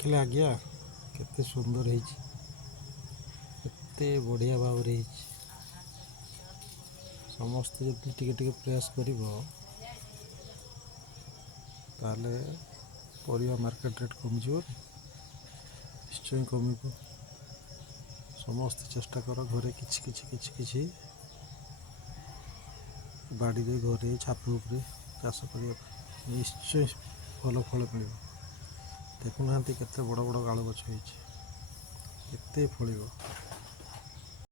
ଦେଖିଲେ ଆଜ୍ଞା କେତେ ସୁନ୍ଦର ହେଇଛି, କେତେ ବଢ଼ିଆ ଭାବରେ ହେଇଛି। ସମସ୍ତେ ଯଦି ଟିକେ ଟିକେ ପ୍ରୟାସ କରିବ ତାହେଲେ ପରିବା ମାର୍କେଟ ରେଟ୍ କମିଯିବ, ନିଶ୍ଚୟ କମିବ। ସମସ୍ତେ ଚେଷ୍ଟା କର ଘରେ କିଛି କିଛି କିଛି କିଛି ବାଡ଼ିରେ ଘରେ ଛାତ ଉପରେ ଚାଷ କରିବା ପାଇଁ, ନିଶ୍ଚୟ ଭଲ ଫଳ ମିଳିବ। ଦେଖୁନାହାନ୍ତି କେତେ ବଡ଼ ବଡ଼ ଆଳୁ ଗଛ ହେଇଛି, କେତେ ଫଳିବ।